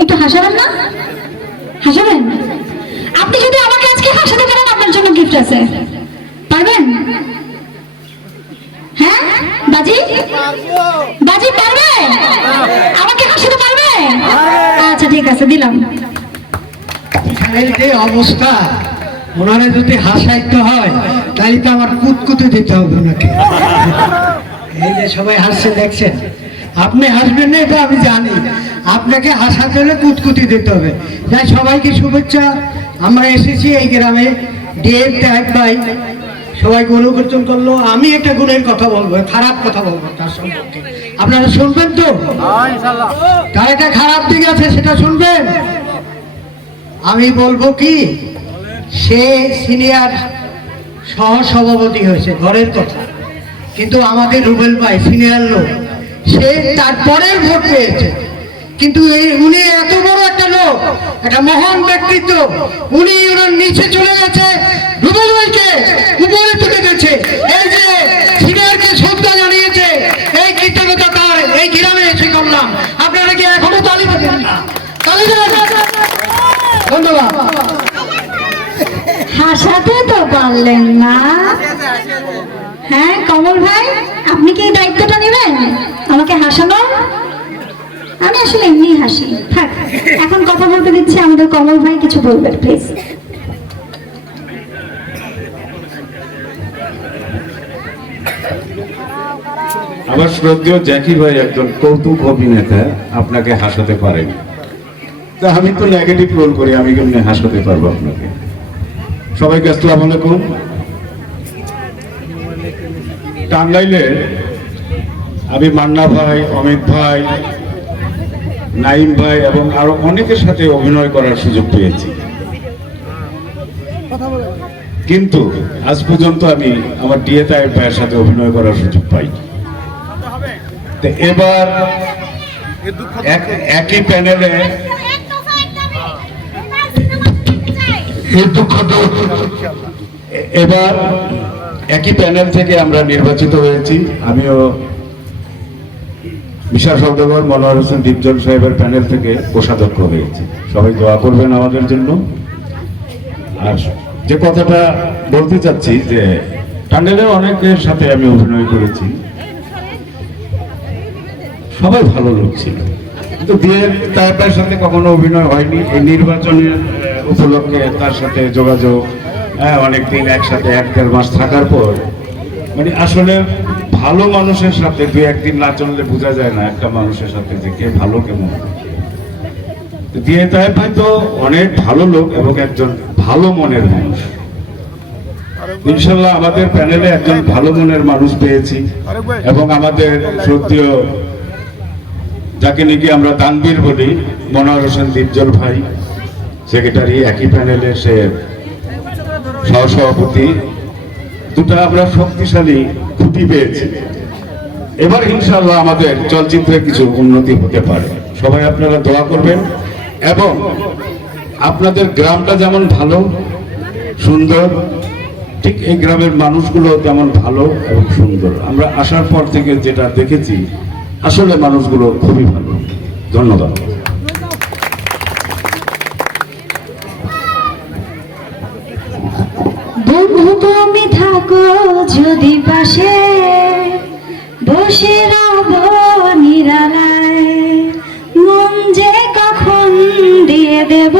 একটু হাসাবেন না? হাসাবেন? আপনি যদি আমাকে আজকে হাসাতে পারেন, আপনার জন্য গিফট আছে। পারবেন? হ্যাঁ? বাজি? বাজি পারবে? আমাকে হাসাতে পারবে? আচ্ছা ঠিক আছে, দিলাম। এখানের যে অবস্থা, ওনারা যদি হাসাইতে হয়, তাহলে তো আমার কুতকুতে দিতে হবে ওনাকে। এই যে সবাই হাসছে, দেখছেন? আপনি হাসবেন না, এটা আমি জানি। আপনাকে হাসাতে হলে কুতকুতি দিতে হবে। যাই সবাইকে শুভেচ্ছা। আমরা এসেছি এই গ্রামে। ডিএম ট্যাগ ভাই সবাই গুণকীর্তন করল। আমি একটা গুণের কথা বলব খারাপ কথা বলব তার সম্পর্কে। আপনারা শুনবেন তো? তার একটা খারাপ দিক আছে সেটা শুনবেন? আমি বলব কি? সে সিনিয়র সহ সভাপতি হয়েছে ঘরের কথা। কিন্তু আমাদের রুবেল ভাই সিনিয়র লোক। সে তারপরের ভোট পেয়েছে। কিন্তু উনি এত বড় একটা লোক, একটা মহান ব্যক্তিত্ব। উনি ওনার নিচে চলে গেছে, রুবেল ভাইকে উপরে তুলে গেছে এই যে সিনিয়রকে শ্রদ্ধা জানিয়েছে, এই কৃতজ্ঞতা তার, এই গ্রামে এসে করলাম। আপনারা কি এখনও তালি দেবেন না? তালি ধন্যবাদ। হাসাতে তো পারলেন না। হ্যাঁ কমল ভাই, আপনি কি এই দায়িত্বটা নেবেন? আমাকে হাসানোর আমি আসলে এমনি হাসি। এখন কথা বলতে দিচ্ছি আমাদের কমল ভাই, কিছু বলবেন প্লিজ আমার শ্রদ্ধেয় জ্যাকি ভাই একজন কৌতুক অভিনেতা, আপনাকে হাসাতে পারেন। তা আমি তো নেগেটিভ রোল করি, আমি কেমনি হাসাতে পারব আপনাকে? সবাইকে আসসালামু আলাইকুম? টাঙ্গাইলে আমি মান্না ভাই, অমিত ভাই নাইম ভাই এবং আরও অনেকের সাথে অভিনয় করার সুযোগ পেয়েছি। কিন্তু আজ পর্যন্ত আমি আমার ডিএ তাইব ভাইয়ের সাথে অভিনয় করার সুযোগ পাই এবার একই প্যানেলে এবার একই প্যানেল থেকে আমরা নির্বাচিত হয়েছি। আমিও বিশাল সৌদাগর মনোহর হোসেন দীপজন সাহেবের প্যানেল থেকে কোষাধ্যক্ষ হয়েছে। সবাই দোয়া করবেন আমাদের জন্য। আর যে কথাটা বলতে চাচ্ছি যে টাঙ্গাইলের অনেকের সাথে আমি অভিনয় করেছি। সবাই ভালো লোক ছিল। কিন্তু বিয়ের তার সাথে কখনো অভিনয় হয়নি। এই নির্বাচনের উপলক্ষে তার সাথে যোগাযোগ হ্যাঁ অনেকদিন একসাথে এক দেড় মাস থাকার পর মানে আসলে ভালো মানুষের সাথে দু একদিন না চললে বোঝা যায় না একটা মানুষের সাথে যে কে ভালো কেমন দিয়ে তাই ভাই তো অনেক ভালো লোক এবং একজন ভালো মনের মানুষ। ইনশাল্লাহ আমাদের প্যানেলে একজন ভালো মনের মানুষ পেয়েছি এবং আমাদের শ্রদ্ধেয় যাকে নাকি আমরা তানবীর বলি মনোহর হোসেন দীপজল ভাই, সেক্রেটারি একই প্যানেলে সে সহসভাপতি। দুটো আমরা শক্তিশালী খুঁটি পেয়েছি। এবার ইনশাল্লাহ আমাদের চলচ্চিত্রে কিছু উন্নতি হতে পারে। সবাই আপনারা দোয়া করবেন এবং আপনাদের গ্রামটা যেমন ভালো, সুন্দর, ঠিক এই গ্রামের মানুষগুলো তেমন ভালো এবং সুন্দর। আমরা আসার পর থেকে যেটা দেখেছি, আসলে মানুষগুলো খুবই ভালো। ধন্যবাদ। থাকো যদি পাশে বসে রব নিরালায়। মন যে কখন দিয়ে দেব